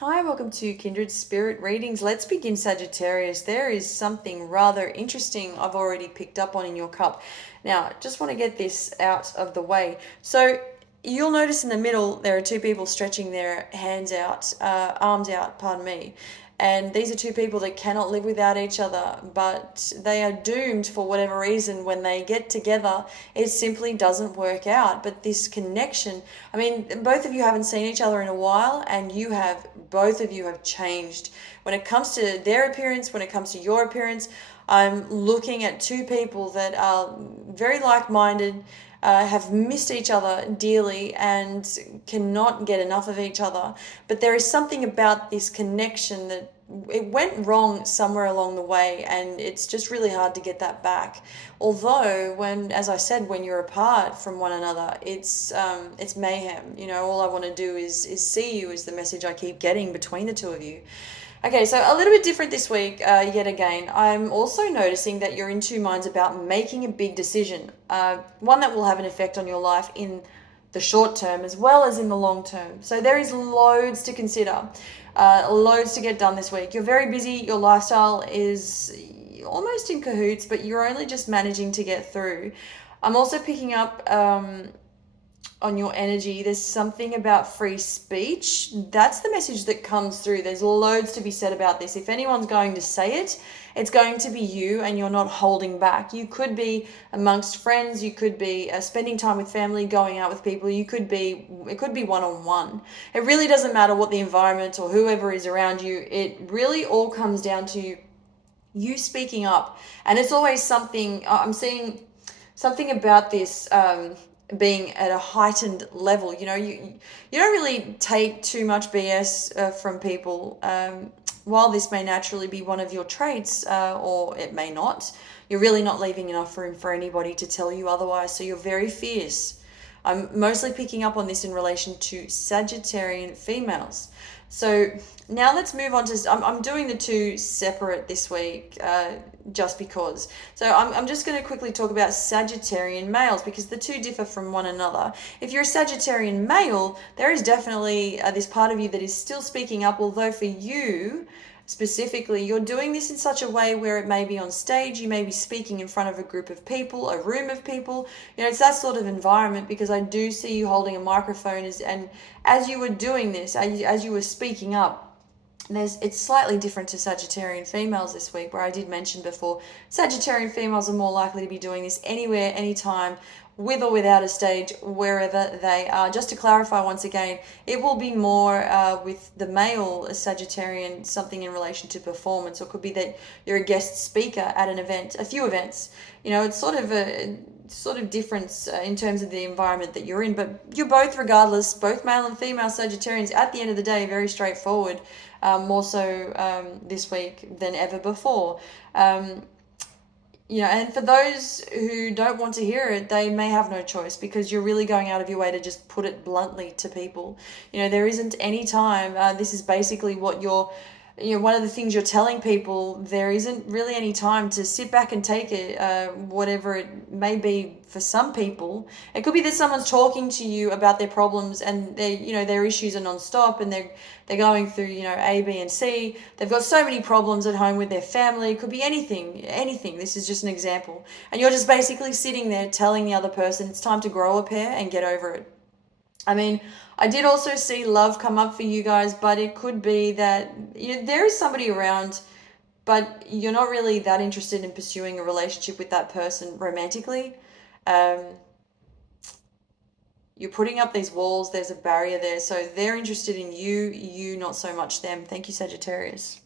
Hi, welcome to Kindred Spirit Readings. Let's begin, Sagittarius. There is something rather interesting I've already picked up on in your cup. Now, just want to get this out of the way. So, you'll notice in the middle there are two people stretching their hands out, arms out, pardon me. And these are two people that cannot live without each other, but they are doomed for whatever reason. When they get together, it simply doesn't work out. But this connection, I mean, both of you haven't seen each other in a while, and both of you have changed. When it comes to their appearance, when it comes to your appearance, I'm looking at two people that are very like-minded, have missed each other dearly and cannot get enough of each other. But there is something about this connection that it went wrong somewhere along the way, and it's just really hard to get that back. Although, as I said, when you're apart from one another, it's mayhem. All I want to do is see you, is the message I keep getting between the two of you. Okay, so a little bit different this week, yet again. I'm also noticing that you're in two minds about making a big decision, one that will have an effect on your life in the short term as well as in the long term. So there is loads to consider, loads to get done this week. You're very busy, your lifestyle is almost in cahoots, but you're only just managing to get through. I'm also picking up on your energy. There's something about free speech. That's the message that comes through. There's loads to be said about this. If anyone's going to say it, it's going to be you, and you're not holding back. You could be amongst friends, you could be spending time with family, going out with people, it could be one-on-one. It really doesn't matter what the environment or whoever is around you. It really all comes down to you speaking up. And it's always something, I'm seeing something about this being at a heightened level. You don't really take too much BS from people. While this may naturally be one of your traits, or it may not, you're really not leaving enough room for anybody to tell you otherwise. So you're very fierce. I'm mostly picking up on this in relation to Sagittarian females. So now let's move on to, I'm doing the two separate this week, just because. So I'm just going to quickly talk about Sagittarian males, because the two differ from one another. If you're a Sagittarian male, there is definitely this part of you that is still speaking up, although for you specifically, you're doing this in such a way where it may be on stage, you may be speaking in front of a group of people, a room of people. It's that sort of environment, because I do see you holding a microphone, and as you were doing this, as you were speaking up, it's slightly different to Sagittarian females this week, where I did mention before, Sagittarian females are more likely to be doing this anywhere, anytime, with or without a stage, wherever they are. Just to clarify once again, it will be more with the male Sagittarian, something in relation to performance, or it could be that you're a guest speaker at an event, a few events. It's sort of difference in terms of the environment that you're in, but you're both, regardless, both male and female Sagittarians, at the end of the day, very straightforward, more so this week than ever before. And for those who don't want to hear it, they may have no choice, because you're really going out of your way to just put it bluntly to people. There isn't any time. This is basically what one of the things you're telling people. There isn't really any time to sit back and take it, whatever it may be for some people. It could be that someone's talking to you about their problems, and their issues are nonstop, and they're going through, A, B, and C. They've got so many problems at home with their family. It could be anything. This is just an example. And you're just basically sitting there telling the other person it's time to grow a pair and get over it. I mean, I did also see love come up for you guys, but it could be that there is somebody around, but you're not really that interested in pursuing a relationship with that person romantically. Um, you're putting up these walls, there's a barrier there, so they're interested in you not so much them. Thank you, Sagittarius.